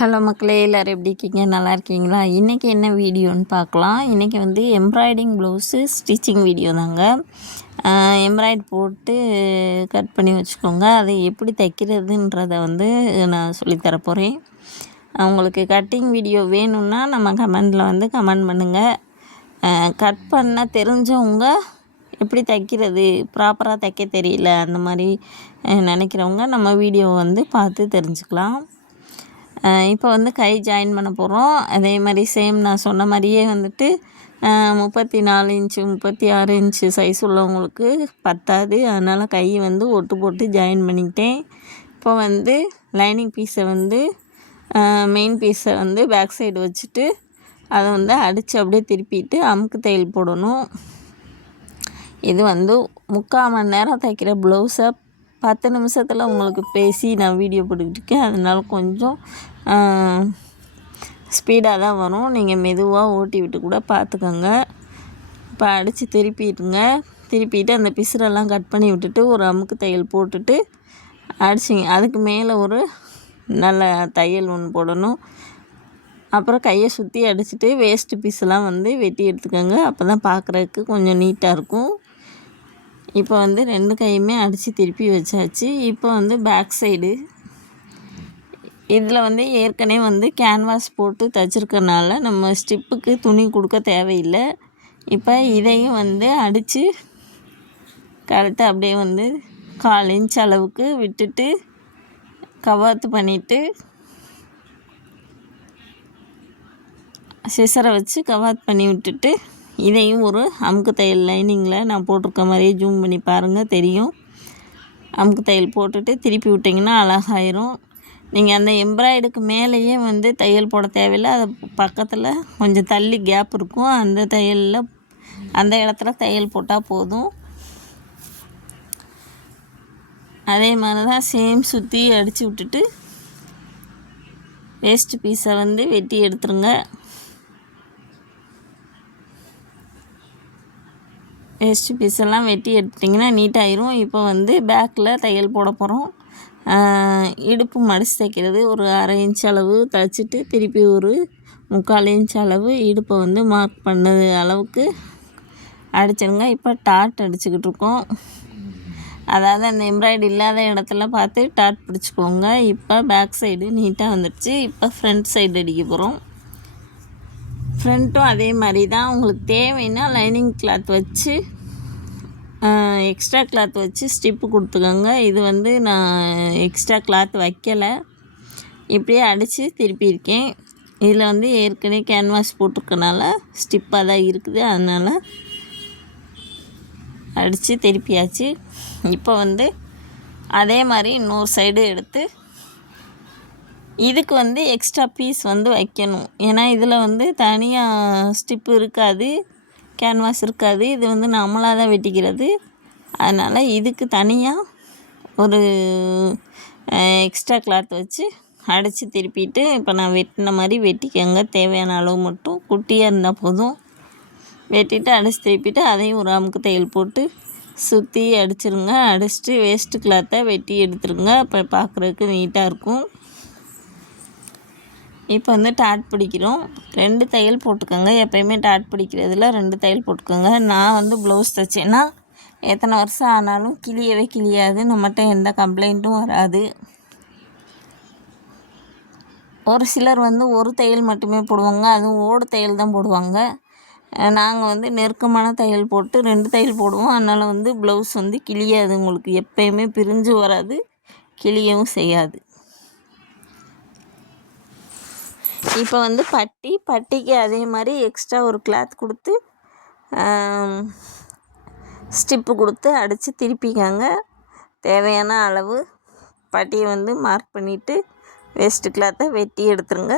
Hello மக்களே, எல்லோரும் எப்படி இருக்கீங்க? நல்லா இருக்கீங்களா? இன்றைக்கி என்ன வீடியோன்னு பார்க்கலாம். இன்றைக்கி வந்து எம்ப்ராய்டிங் ப்ளவுஸு ஸ்டிச்சிங் வீடியோ தாங்க. எம்ப்ராய்ட் போட்டு கட் பண்ணி வச்சுக்கோங்க. அதை எப்படி தைக்கிறதுன்றதை வந்து நான் சொல்லித்தர போகிறேன். உங்களுக்கு கட்டிங் வீடியோ வேணும்னா நம்ம கமெண்டில் வந்து கமெண்ட் பண்ணுங்கள். கட் பண்ண தெரிஞ்சவங்க எப்படி தைக்கிறது, ப்ராப்பராக தைக்க தெரியல அந்த மாதிரி நினைக்கிறவங்க நம்ம வீடியோ வந்து பார்த்து தெரிஞ்சுக்கலாம். இப்போ வந்து கை ஜாயின் பண்ண போகிறோம். அதே மாதிரி சேம் நான் சொன்ன மாதிரியே வந்துட்டு 34 இன்ச்சு 36 இன்ச்சு சைஸ் உள்ளவங்களுக்கு பத்தாது. அதனால் கை வந்து ஒட்டு போட்டு ஜாயின் பண்ணிக்கிட்டேன். இப்போ வந்து லைனிங் பீஸை வந்து மெயின் பீஸை வந்து பேக் சைடு வச்சுட்டு அதை வந்து அடித்து அப்படியே திருப்பிட்டு அமுக்கு தையல் போடணும். இது வந்து 3/4 மணி நேரம் தைக்கிற ப்ளவுஸை 10 நிமிஷத்தில் உங்களுக்கு பேசி நான் வீடியோ போட்டுக்கிட்டு இருக்கேன். அதனால கொஞ்சம் ஸ்பீடாக தான் வரும். நீங்கள் மெதுவாக ஓட்டி விட்டு கூட பார்த்துக்கோங்க. இப்போ அடித்து திருப்பிட்டு அந்த பிசுரெல்லாம் கட் பண்ணி விட்டுட்டு ஒரு அமுக்கு தையல் போட்டுட்டு அடிச்சிங்க. அதுக்கு மேலே ஒரு நல்ல தையல் ஒன்று போடணும். அப்புறம் கையை சுற்றி அடிச்சுட்டு வேஸ்ட்டு பீஸெல்லாம் வந்து வெட்டி எடுத்துக்கோங்க. அப்போ தான் பார்க்குறதுக்கு கொஞ்சம் நீட்டாக இருக்கும். இப்போ வந்து 2 கையுமே அடித்து திருப்பி வச்சாச்சு. இப்போ வந்து பேக் சைடு இதில் வந்து ஏற்கனவே வந்து கேன்வாஸ் போட்டு தைச்சிருக்கனால நம்ம ஸ்டிப்புக்கு துணி கொடுக்க தேவையில்லை. இப்போ இதையும் வந்து அடித்து கரெக்டாக அப்படியே வந்து 1/4 இன்ச் அளவுக்கு விட்டுட்டு கவாத்து பண்ணிவிட்டு சிசரை வச்சு கவாத் பண்ணி விட்டுட்டு இதையும் ஒரு அமுக்கு தையல் லைனிங்கில் நான் போட்டிருக்க மாதிரியே ஜூம் பண்ணி பாருங்கள், தெரியும். அமுக்கு தையல் போட்டுட்டு திருப்பி விட்டிங்கன்னா அழகாயிரும். நீங்கள் அந்த எம்ப்ராய்டுக்கு மேலேயே வந்து தையல் போட தேவையில்லை. அது பக்கத்தில் கொஞ்சம் தள்ளி கேப் இருக்கும். அந்த இடத்துல தையல் போட்டால் போதும். அதே மாதிரி தான் சேம் சுற்றி அடித்து விட்டுட்டு வேஸ்ட்டு பீஸை வந்து வெட்டி எடுத்துருங்க. வேஸ்ட்டு பீஸெல்லாம் வெட்டி எடுத்துட்டிங்கன்னா நீட்டாகிரும். இப்போ வந்து பேக்கில் தையல் போட போகிறோம். இடுப்பு மடித்து தைக்கிறது ஒரு 1/2 இன்ச் அளவு தைச்சிட்டு திருப்பி ஒரு 3/4 இன்ச் அளவு இடுப்பை வந்து மார்க் பண்ணது அளவுக்கு அடிச்சிடுங்க. இப்போ டாட் அடிச்சுக்கிட்டு இருக்கோம். அதாவது அந்த எம்ப்ராய்டு இல்லாத இடத்துல பார்த்து டாட் பிடிச்சிக்கோங்க. இப்போ பேக் சைடு நீட்டாக வந்துடுச்சு. இப்போ ஃப்ரண்ட் சைடு அடிக்க போகிறோம். ஃப்ரண்ட்டும் அதே மாதிரி தான். உங்களுக்கு தேவைன்னா லைனிங் கிளாத் வச்சு எக்ஸ்ட்ரா கிளாத் வச்சு ஸ்டிப்பு கொடுத்துக்கோங்க. இது வந்து நான் எக்ஸ்ட்ரா கிளாத் வைக்கலை, இப்படியே அடித்து திருப்பியிருக்கேன். இதில் வந்து ஏற்கனவே கேன்வாஸ் போட்டிருக்கனால ஸ்டிப்பாக தான் இருக்குது. அதனால் அடித்து திருப்பியாச்சு. இப்போ வந்து அதே மாதிரி இன்னொரு சைடு எடுத்து இதுக்கு வந்து எக்ஸ்ட்ரா பீஸ் வந்து வைக்கணும். ஏன்னா இதில் வந்து தனியாக ஸ்டிப்பு இருக்காது, கேன்வாஸ் இருக்காது. இது வந்து நம்மளாக தான் வெட்டிக்கிறது. அதனால் இதுக்கு தனியாக ஒரு எக்ஸ்ட்ரா கிளாத் வச்சு அடித்து திருப்பிட்டு இப்போ நான் வெட்டின மாதிரி வெட்டிக்கங்க. தேவையான அளவு மட்டும் குட்டியாக இருந்தால் போதும். வெட்டிட்டு அடித்து திருப்பிட்டு அதையும் ஒரு அமுக்கு தையல் போட்டு சுற்றி அடிச்சிருங்க. அடிச்சுட்டு வேஸ்ட்டு கிளாத்தை வெட்டி எடுத்துருங்க. அப்போ பார்க்குறதுக்கு நீட்டாக இருக்கும். இப்போ வந்து டாட் பிடிக்கிறோம். 2 தையல் போட்டுக்கோங்க. எப்போயுமே டாட் பிடிக்கிறதுல 2 தையல் போட்டுக்கோங்க. நான் வந்து ப்ளவுஸ் தைச்சேன்னா எத்தனை வருஷம் ஆனாலும் கிழியவே கிழியாது. நம்மகிட்ட எந்த கம்ப்ளைண்ட்டும் வராது. ஒரு சிலர் வந்து ஒரு தையல் மட்டுமே போடுவாங்க, அதுவும் ஓடு தையல் தான் போடுவாங்க. நாங்கள் வந்து நெருக்கமான தையல் போட்டு 2 தையல் போடுவோம். அதனால் வந்து ப்ளவுஸ் வந்து கிழியாது. உங்களுக்கு எப்போயுமே பிரிஞ்சு வராது, கிழியவும் செய்யாது. இப்போ வந்து பட்டிக்கு அதே மாதிரி எக்ஸ்ட்ரா ஒரு கிளாத் கொடுத்து ஸ்டிப்பு கொடுத்து அடித்து திருப்பிக்காங்க. தேவையான அளவு பட்டியை வந்து மார்க் பண்ணிவிட்டு வேஸ்ட்டு கிளாத்தை வெட்டி எடுத்துருங்க.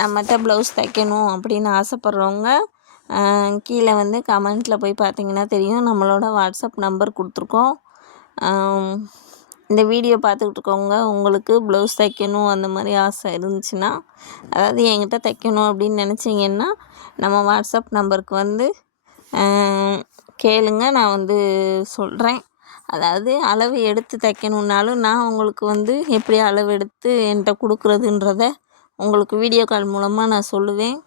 நம்மகிட்ட ப்ளவுஸ் தைக்கணும் அப்படின்னு ஆசைப்பட்றவங்க கீழே வந்து கமெண்ட்டில் போய் பார்த்தீங்கன்னா தெரியும். நம்மளோட வாட்ஸ்அப் நம்பர் கொடுத்துருக்கோம். இந்த வீடியோ பார்த்துக்கிட்டு இருக்கவங்க உங்களுக்கு ப்ளவுஸ் தைக்கணும் அந்த மாதிரி ஆசை இருந்துச்சுன்னா, அதாவது என்கிட்ட தைக்கணும் அப்படின்னு நினச்சிங்கன்னா நம்ம வாட்ஸ்அப் நம்பருக்கு வந்து கேளுங்க, நான் வந்து சொல்கிறேன். அதாவது அளவு எடுத்து தைக்கணுன்னாலும் நான் உங்களுக்கு வந்து எப்படி அளவு எடுத்து என்கிட்ட கொடுக்குறதுன்றத உங்களுக்கு வீடியோ கால் மூலமாக நான் சொல்லுவேன்.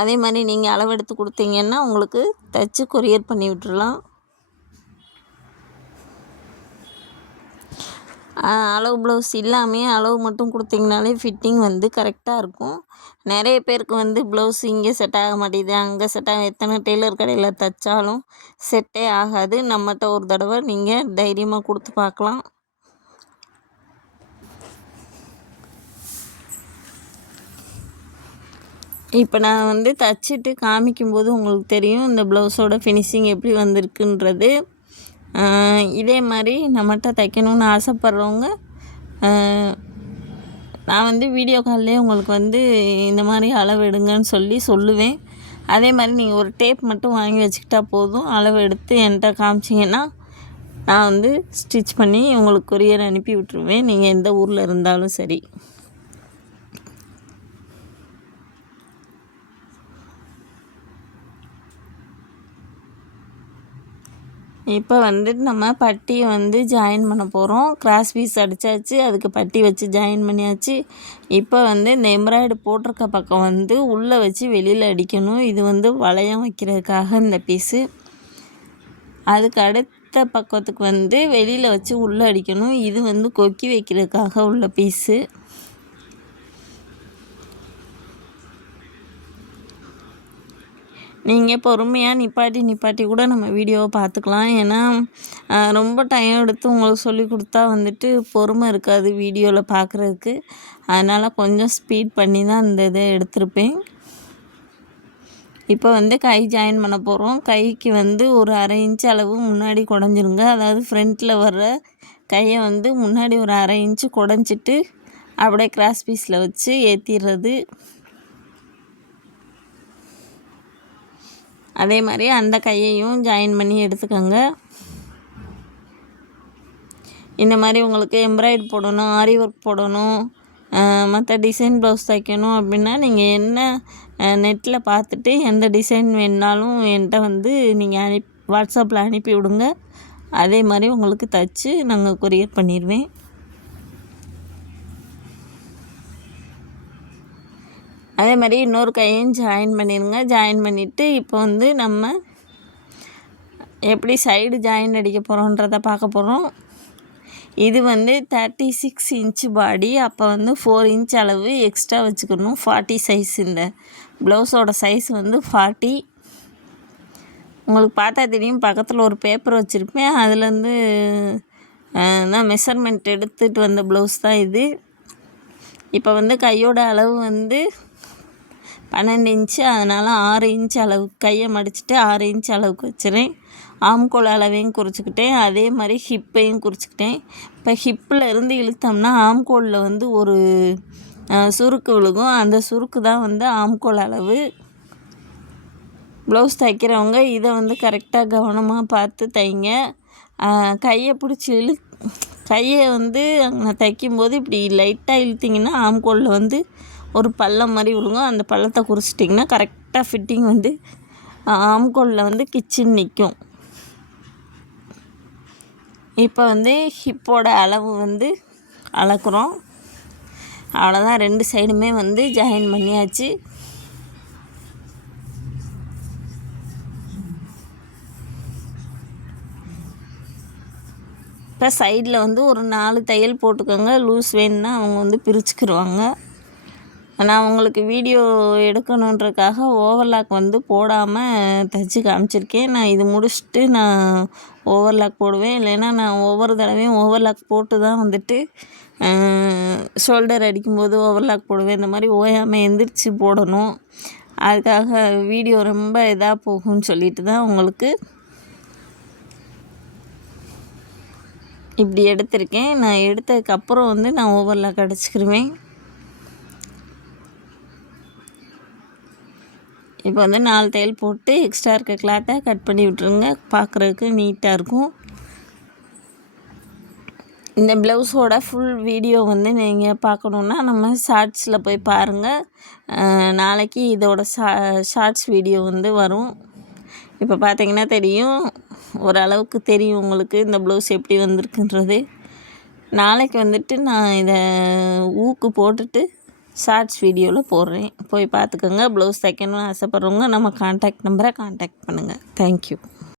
அதே மாதிரி நீங்கள் அளவு எடுத்து கொடுத்தீங்கன்னா உங்களுக்கு தைச்சி கொரியர் பண்ணி விட்டுறலாம். அளவு ப்ளவுஸ் இல்லாமல் அளவு மட்டும் கொடுத்தீங்கனாலே ஃபிட்டிங் வந்து கரெக்டாக இருக்கும். நிறைய பேருக்கு வந்து ப்ளவுஸ் இங்கே செட் ஆக மாட்டேங்குது, அங்கே செட் ஆக எத்தனை டெய்லர் கடையில் தைச்சாலும் செட்டே ஆகாது. நம்மகிட்ட ஒரு தடவை நீங்கள் தைரியமாக கொடுத்து பார்க்கலாம். இப்போ நான் வந்து தைச்சிட்டு காமிக்கும்போது உங்களுக்கு தெரியும் இந்த ப்ளவுஸோட ஃபினிஷிங் எப்படி வந்திருக்குன்றது. இதே மாதிரி நம்மகிட்ட தைக்கணுன்னு ஆசைப்பட்றவங்க நான் வந்து வீடியோ கால்லேயே உங்களுக்கு வந்து இந்த மாதிரி அளவு எடுங்கன்னு சொல்லுவேன். அதே மாதிரி நீங்கள் ஒரு டேப் மட்டும் வாங்கி வச்சுக்கிட்டா போதும். அளவு எடுத்து என்கிட்ட காமிச்சிங்கன்னா நான் வந்து ஸ்டிச் பண்ணி உங்களுக்கு கொரியர் அனுப்பி விட்டுருவேன், நீங்கள் எந்த ஊரில் இருந்தாலும் சரி. இப்போ வந்து நம்ம பட்டியை வந்து ஜாயின் பண்ண போகிறோம். கிராஸ் பீஸ் அடித்தாச்சு, அதுக்கு பட்டி வச்சு ஜாயின் பண்ணியாச்சு. இப்போ வந்து இந்த எம்ப்ராய்டு போட்டிருக்க பக்கம் வந்து உள்ளே வச்சு வெளியில் அடிக்கணும். இது வந்து வளையம் வைக்கிறதுக்காக இந்த பீஸு. அதுக்கு அடுத்த பக்கத்துக்கு வந்து வெளியில் வச்சு உள்ளே அடிக்கணும். இது வந்து கொக்கி வைக்கிறதுக்காக உள்ள பீஸு. நீங்கள் பொறுமையாக நிப்பாட்டி கூட நம்ம வீடியோவை பார்த்துக்கலாம். ஏன்னா ரொம்ப டைம் எடுத்து உங்களுக்கு சொல்லி கொடுத்தா வந்துட்டு பொறுமை இருக்காது வீடியோவில் பார்க்குறதுக்கு. அதனால் கொஞ்சம் ஸ்பீட் பண்ணி தான் இந்த இதை எடுத்திருப்பேன். இப்போ வந்து கை ஜாயின் பண்ண போகிறோம். கைக்கு வந்து ஒரு 1/2 இன்ச் அளவு முன்னாடி குடஞ்சிருங்க. அதாவது ஃப்ரண்ட்டில் வர்ற கையை வந்து முன்னாடி ஒரு 1/2 இன்ச்சு குடஞ்சிட்டு அப்படியே கிராஸ் பீஸில் வச்சு ஏற்றிடுறது. அதே மாதிரி அந்த கையையும் ஜாயின் பண்ணி எடுத்துக்கோங்க. இந்த மாதிரி உங்களுக்கு எம்ப்ராய்டு போடணும், ஆரி ஒர்க் போடணும், மற்ற டிசைன் ப்ளவுஸ் தைக்கணும் அப்படின்னா நீங்கள் என்ன நெட்டில் பார்த்துட்டு எந்த டிசைன் வேணுனாலும் என்கிட்ட வந்து நீங்கள் வாட்ஸ்அப்பில் அனுப்பி விடுங்க. அதே மாதிரி உங்களுக்கு தைச்சி நாங்கள் கொரியர் பண்ணிடுவேன். அதே மாதிரி இன்னொரு கையும் ஜாயின் பண்ணிடுங்க. ஜாயின் பண்ணிவிட்டு இப்போ வந்து நம்ம எப்படி சைடு ஜாயின் அடிக்க போகிறோன்றதை பார்க்க போகிறோம். இது வந்து 36 இன்ச்சு பாடி. அப்போ வந்து 4 இன்ச் அளவு எக்ஸ்ட்ரா வச்சுக்கணும். 40 சைஸ். இந்த ப்ளவுஸோட சைஸ் வந்து 40. உங்களுக்கு பார்த்தா தெரியும், பக்கத்தில் ஒரு பேப்பர் வச்சுருப்பேன். அதுலேருந்து நான் மெஷர்மெண்ட் எடுத்துகிட்டு வந்த ப்ளவுஸ் தான் இது. இப்போ வந்து கையோட அளவு வந்து 12 இன்ச்சு. அதனால் 6 இன்ச் அளவு கையை மடிச்சுட்டு 6 இன்ச் அளவுக்கு வச்சுறேன். ஆம்கோல் அளவையும் குறிச்சிக்கிட்டேன். அதே மாதிரி ஹிப்பையும் குறிச்சிக்கிட்டேன். இப்போ ஹிப்பில் இருந்து இழுத்தோம்னா ஆம்கோலில் வந்து ஒரு சுருக்கு விழுகும். அந்த சுருக்கு தான் வந்து ஆம்கோல் அளவு. ப்ளவுஸ் தைக்கிறவங்க இதை வந்து கரெக்டாக கவனமாக பார்த்து தைங்க. கையை பிடிச்சி கையை வந்து அங்கே தைக்கும்போது இப்படி லைட்டாக இழுத்திங்கன்னா ஆம்கோலில் வந்து ஒரு பள்ளம் மாதிரி விழுங்கும். அந்த பள்ளத்தை குறிச்சிட்டிங்கன்னா கரெக்டாக ஃபிட்டிங் வந்து ஆம்கோலில் வந்து கிச்சன் நிற்கும். இப்போ வந்து ஹிப்போட அளவு வந்து அளக்குறோம். அவ்வளோதான், 2 சைடுமே வந்து ஜாயின் பண்ணியாச்சு. இப்போ சைடில் வந்து ஒரு 4 தையல் போட்டுக்கோங்க. லூஸ் வேணுன்னா அவங்க வந்து பிரிச்சுக்கிடுவாங்க. நான் உங்களுக்கு வீடியோ எடுக்கணுன்றதுக்காக ஓவர்லாக் வந்து போடாமல் தைச்சி காமிச்சிருக்கேன். நான் இது முடிச்சுட்டு நான் ஓவர்லாக் போடுவேன். இல்லைன்னா நான் ஒவ்வொரு தடவையும் ஓவர்லாக் போட்டு தான் வந்துட்டு ஷோல்டர் அடிக்கும்போது ஓவர்லாக் போடுவேன். இந்த மாதிரி ஓயாமல் எந்திரிச்சு போடணும். அதுக்காக வீடியோ ரொம்ப இதாக போகும்னு சொல்லிட்டு தான் உங்களுக்கு இப்படி எடுத்திருக்கேன். நான் எடுத்ததுக்கப்புறம் வந்து நான் ஓவர்லாக் அடிச்சுக்கிடுவேன். இப்போ வந்து 4 தையல் போட்டு எக்ஸ்ட்ரா இருக்க கிளாத்தை கட் பண்ணி விட்டுருங்க. பார்க்குறதுக்கு நீட்டாக இருக்கும். இந்த ப்ளவுஸோட ஃபுல் வீடியோ வந்து நீங்கள் பார்க்கணுன்னா நம்ம ஷார்ட்ஸில் போய் பாருங்கள். நாளைக்கு இதோட ஷார்ட்ஸ் வீடியோ வந்து வரும். இப்போ பார்த்தீங்கன்னா தெரியும், ஓரளவுக்கு தெரியும் உங்களுக்கு இந்த ப்ளவுஸ் எப்படி வந்திருக்குன்றது. நாளைக்கு வந்துட்டு நான் இதை ஊக்கு போட்டுட்டு ஷார்ட்ஸ் வீடியோவில் போடுறேன், போய் பார்த்துக்கோங்க. ப்ளவுஸ் தைக்கணும்னு ஆசைப்பட்றவங்க நம்ம கான்டாக்ட் நம்பரை கான்டாக்ட் பண்ணுங்கள். தேங்க்யூ.